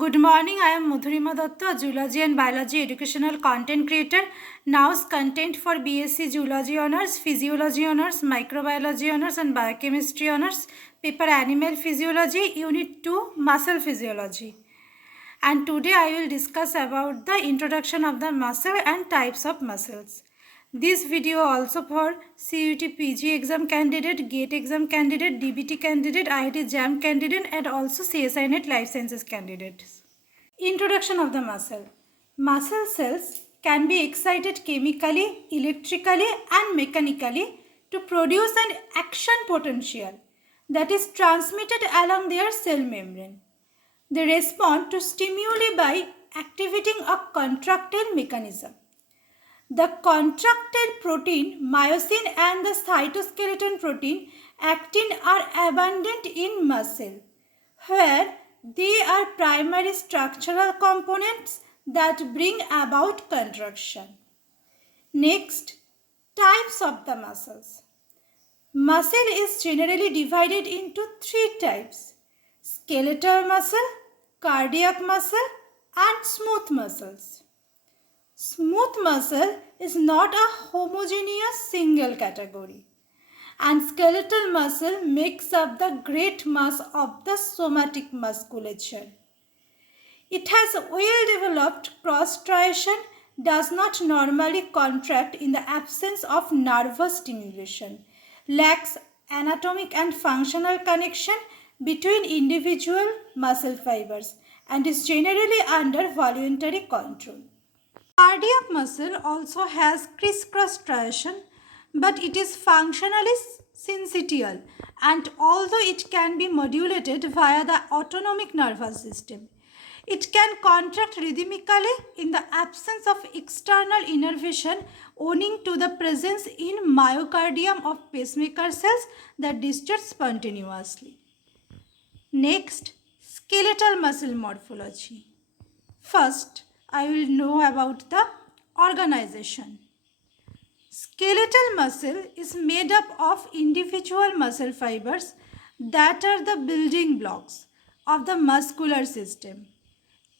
Good morning, I am Madhurima Datta, Zoology and Biology Educational Content Creator. Now's content for B.Sc Zoology Honours, Physiology Honours, Microbiology Honours and Biochemistry Honours, paper Animal Physiology, Unit 2, Muscle Physiology. And today I will discuss about the introduction of the muscle and types of muscles. This video also for CUT PG exam candidate, GATE exam candidate, DBT candidate, IIT JAM candidate and also CSI NET Life Sciences candidates. Introduction of the muscle. Muscle cells can be excited chemically, electrically and mechanically to produce an action potential that is transmitted along their cell membrane. They respond to stimuli by activating a contractile mechanism. The contractile protein, myosin and the cytoskeleton protein, actin are abundant in muscle, where they are primary structural components that bring about contraction. Next, types of the muscles. Muscle is generally divided into three types: skeletal muscle, cardiac muscle and smooth muscles. Smooth muscle is not a homogeneous single category, and skeletal muscle makes up the great mass of the somatic musculature. It has well-developed cross-striation, does not normally contract in the absence of nervous stimulation, lacks anatomic and functional connection between individual muscle fibers, and is generally under voluntary control. Cardiac muscle also has crisscross striation, but it is functionally syncytial, and although it can be modulated via the autonomic nervous system, it can contract rhythmically in the absence of external innervation owing to the presence in myocardium of pacemaker cells that discharge spontaneously. Next, skeletal muscle morphology. First, I will know about the organization. Skeletal muscle is made up of individual muscle fibers that are the building blocks of the muscular system.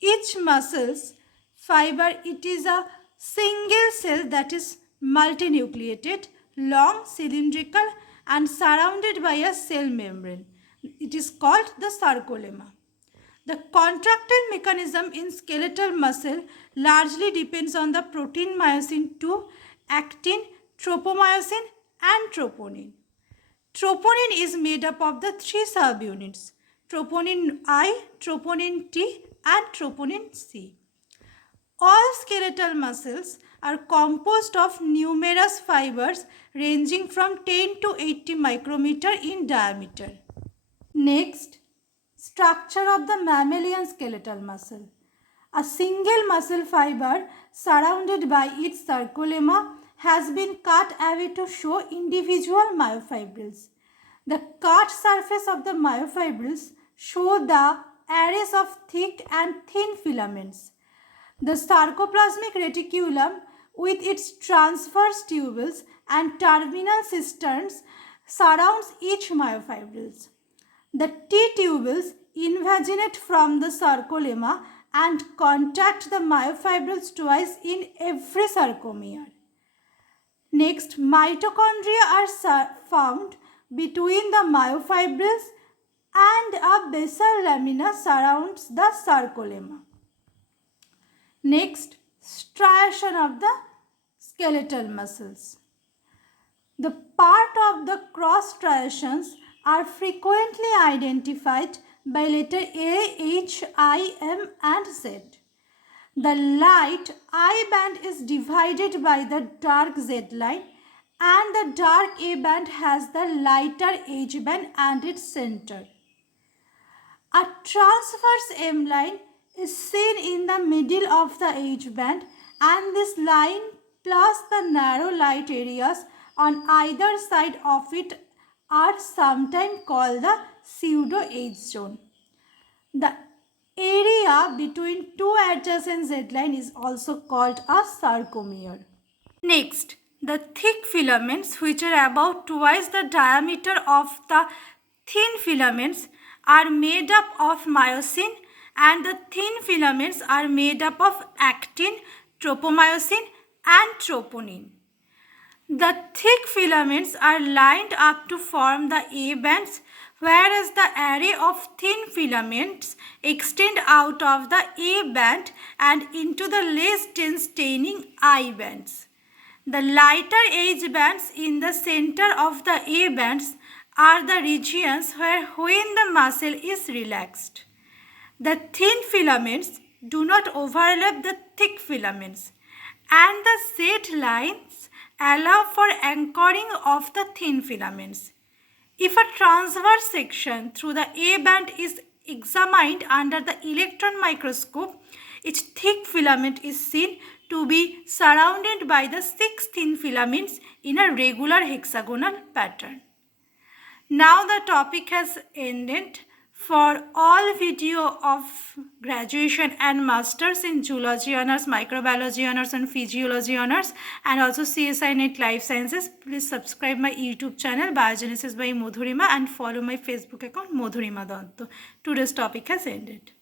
Each muscle's fiber, it is a single cell that is multinucleated, long, cylindrical and surrounded by a cell membrane. It is called the sarcolemma. The contractile mechanism in skeletal muscle largely depends on the protein myosin 2, actin, tropomyosin and troponin. Troponin is made up of the three subunits: troponin I, troponin T and troponin C. All skeletal muscles are composed of numerous fibers ranging from 10 to 80 micrometer in diameter. Next, structure of the mammalian skeletal muscle. A single muscle fiber surrounded by its sarcolemma has been cut away to show individual myofibrils. The cut surface of the myofibrils show the arrays of thick and thin filaments. The sarcoplasmic reticulum with its transverse tubules and terminal cisterns surrounds each myofibrils. The T-tubules invaginate from the sarcolemma and contact the myofibrils twice in every sarcomere. Next, mitochondria are found between the myofibrils and a basal lamina surrounds the sarcolemma. Next, striation of the skeletal muscles. The part of the cross striations are frequently identified by letter A, H, I, M and Z. The light I band is divided by the dark Z line and the dark A band has the lighter H band and its center. A transverse M line is seen in the middle of the H band, and this line plus the narrow light areas on either side of it are sometimes called the pseudo-H zone. The area between two adjacent Z-line is also called a sarcomere. Next, the thick filaments, which are about twice the diameter of the thin filaments, are made up of myosin and the thin filaments are made up of actin, tropomyosin and troponin. The thick filaments are lined up to form the A bands, whereas the array of thin filaments extend out of the A band and into the less dense staining I bands. The lighter edge bands in the center of the A bands are the regions where when the muscle is relaxed. The thin filaments do not overlap the thick filaments, and the Z lines allow for anchoring of the thin filaments. If a transverse section through the A band is examined under the electron microscope, its thick filament is seen to be surrounded by the 6 thin filaments in a regular hexagonal pattern. Now the topic has ended. For all video of graduation and masters in zoology honors, microbiology honors and physiology honors, and also CSI NET Life Sciences, please subscribe my YouTube channel Biogenesis by Madhurima and follow my Facebook account Madhurima Danto. Today's topic has ended.